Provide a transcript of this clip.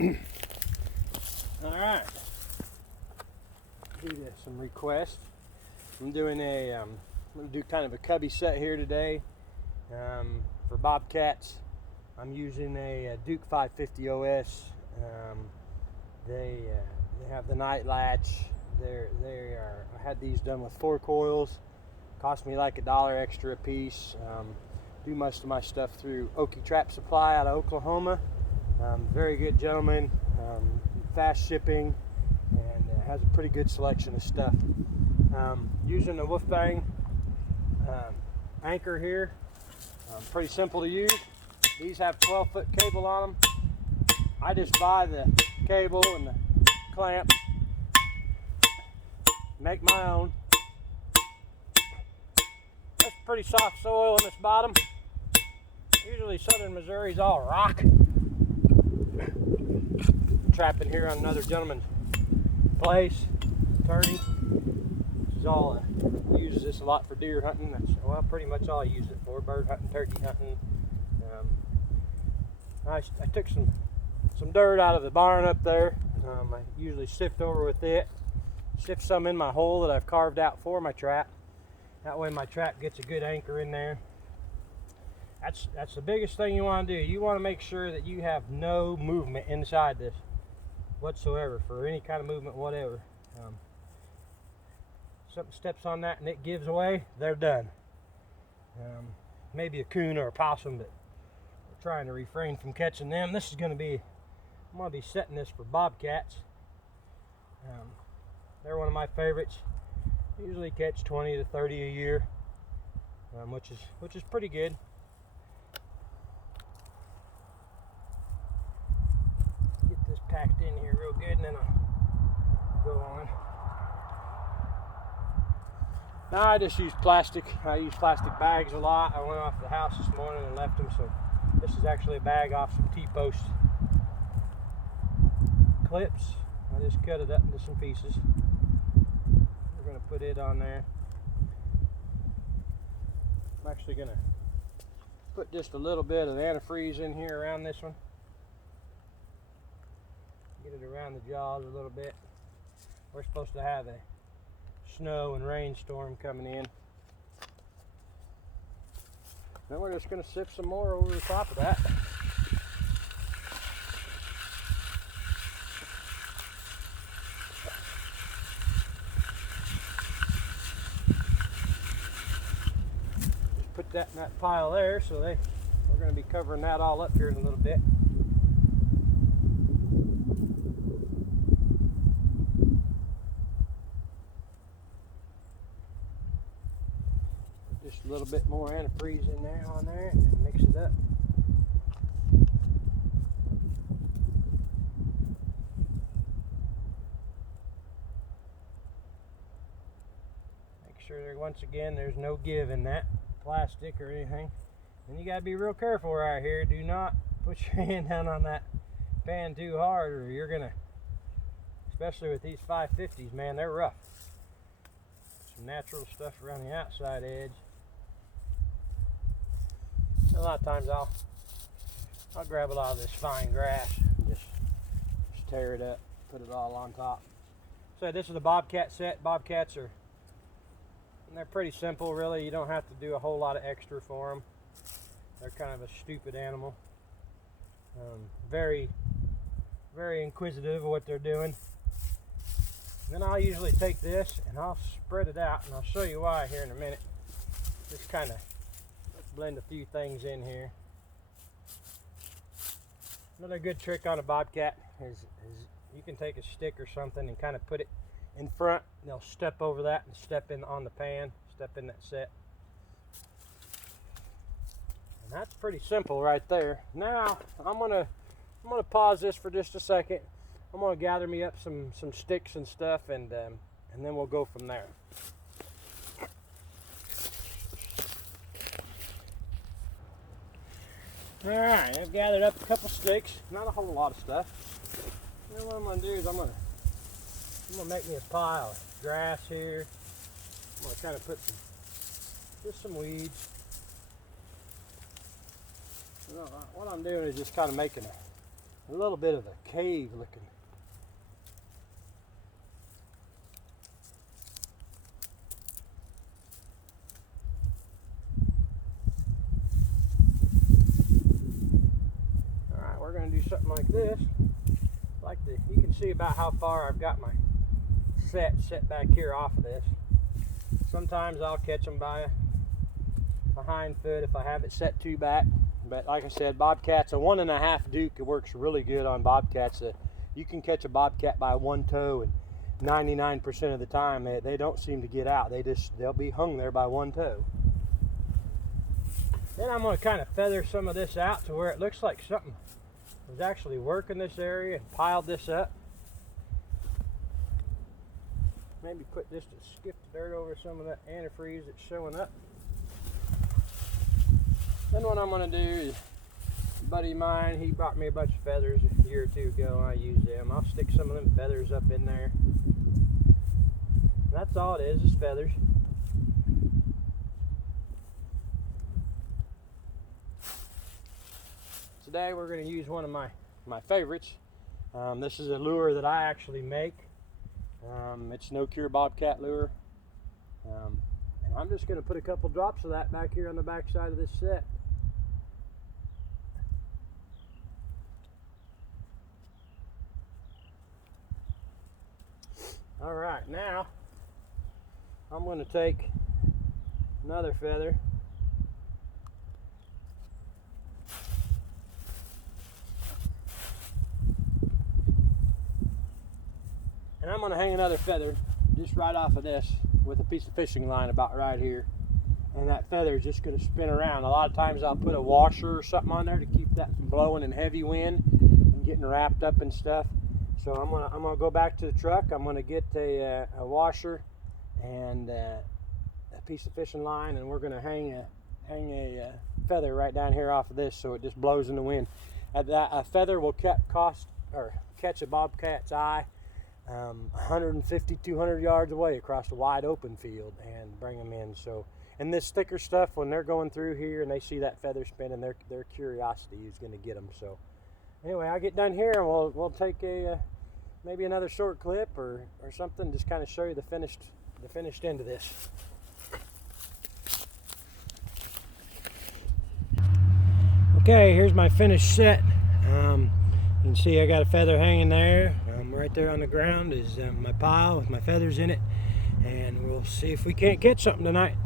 Alright, do some requests. I'm doing I'm going to do kind of a cubby set here today for bobcats. I'm using a Duke 550 OS. They have the night latch. I had these done with 4 coils. Cost me like $1 extra a piece. Do most of my stuff through Okie Trap Supply out of Oklahoma. Very good gentleman, fast shipping, and has a pretty good selection of stuff. Using the Wolfbang anchor here, pretty simple to use. These have 12-foot cable on them. I just buy the cable and the clamp, make my own. That's pretty soft soil on this bottom. Usually southern Missouri's all rock. Trapping here on another gentleman's place, attorney. This is all, he uses this a lot for deer hunting. That's, well, pretty much all I use it for, bird hunting, turkey hunting. I took some dirt out of the barn up there. I usually sift over with it. Sift some in my hole that I've carved out for my trap. That way my trap gets a good anchor in there. That's the biggest thing you want to do. You want to make sure that you have no movement inside this whatsoever, for any kind of movement, whatever. Something steps on that and it gives away, they're done. Maybe a coon or a possum, but we're trying to refrain from catching them. This is going to be, I'm going to be setting this for bobcats. They're one of my favorites. Usually catch 20 to 30 a year, which is pretty good. Get this packed in here real good, and then I'll go on. Now I just use plastic. I use plastic bags a lot. I went off the house this morning and left them, so this is actually a bag off some T-post clips. I just cut it up into some pieces. We're going to put it on there. I'm actually going to put just a little bit of antifreeze in here around this one. Get it around the jaws a little bit. We're supposed to have a snow and rainstorm coming in. Then we're just going to sift some more over the top of that. Just put that in that pile there, so we're going to be covering that all up here in a little bit. Just a little bit more antifreeze in there, on there, and then mix it up. Make sure there, once again, there's no give in that plastic or anything. And you gotta be real careful right here. Do not put your hand down on that pan too hard, or you're gonna, especially with these 550s, man, they're rough. Some natural stuff around the outside edge. A lot of times I'll grab a lot of this fine grass and just tear it up, put it all on top. So this is a bobcat set. Bobcats they're pretty simple, really. You don't have to do a whole lot of extra for them. They're kind of a stupid animal. Very, very inquisitive of what they're doing. Then I'll usually take this and I'll spread it out, and I'll show you why here in a minute. Just kind of blend a few things in here. Another good trick on a bobcat is you can take a stick or something and kind of put it in front. They'll step over that and step in on the pan, step in that set. And that's pretty simple right there. Now I'm gonna pause this for just a second. I'm gonna gather me up some sticks and stuff, and then we'll go from there. Alright, I've gathered up a couple sticks, not a whole lot of stuff. Then what I'm going to do is I'm going to make me a pile of grass here. I'm going to kind of put just some weeds. What I'm doing is just kind of making a little bit of a cave looking. Alright, we're going to do something like this. You can see about how far I've got my set back here off of this. Sometimes I'll catch them by a hind foot if I have it set too back. But like I said, bobcats, a 1.5 Duke, it works really good on bobcats. You can catch a bobcat by one toe, and 99% of the time they don't seem to get out. They'll be hung there by one toe. Then I'm going to kind of feather some of this out to where it looks like something was actually working this area and piled this up. Maybe put just a skip of dirt over some of that antifreeze that's showing up. Then what I'm going to do is, a buddy of mine, he brought me a bunch of feathers a year or two ago, and I use them. I'll stick some of them feathers up in there. And that's all it is feathers. Today we're going to use one of my favorites. This is a lure that I actually make. It's no cure bobcat lure. And I'm just going to put a couple drops of that back here on the back side of this set. Alright, now I'm going to take another feather. And I'm going to hang another feather just right off of this with a piece of fishing line about right here. And that feather is just going to spin around. A lot of times I'll put a washer or something on there to keep that from blowing in heavy wind and getting wrapped up and stuff. So I'm gonna go back to the truck. I'm gonna get a washer and a piece of fishing line, and we're gonna hang a feather right down here off of this so it just blows in the wind. A feather will catch a bobcat's eye 150, 200 yards away across a wide open field and bring them in. So, and this thicker stuff, when they're going through here and they see that feather spinning, their curiosity is going to get them. So anyway, I get done here and we'll take maybe another short clip or something, just kind of show you the finished end of this. Okay, here's my finished set. You can see I got a feather hanging there. Right there on the ground is my pile with my feathers in it, and we'll see if we can't catch something tonight.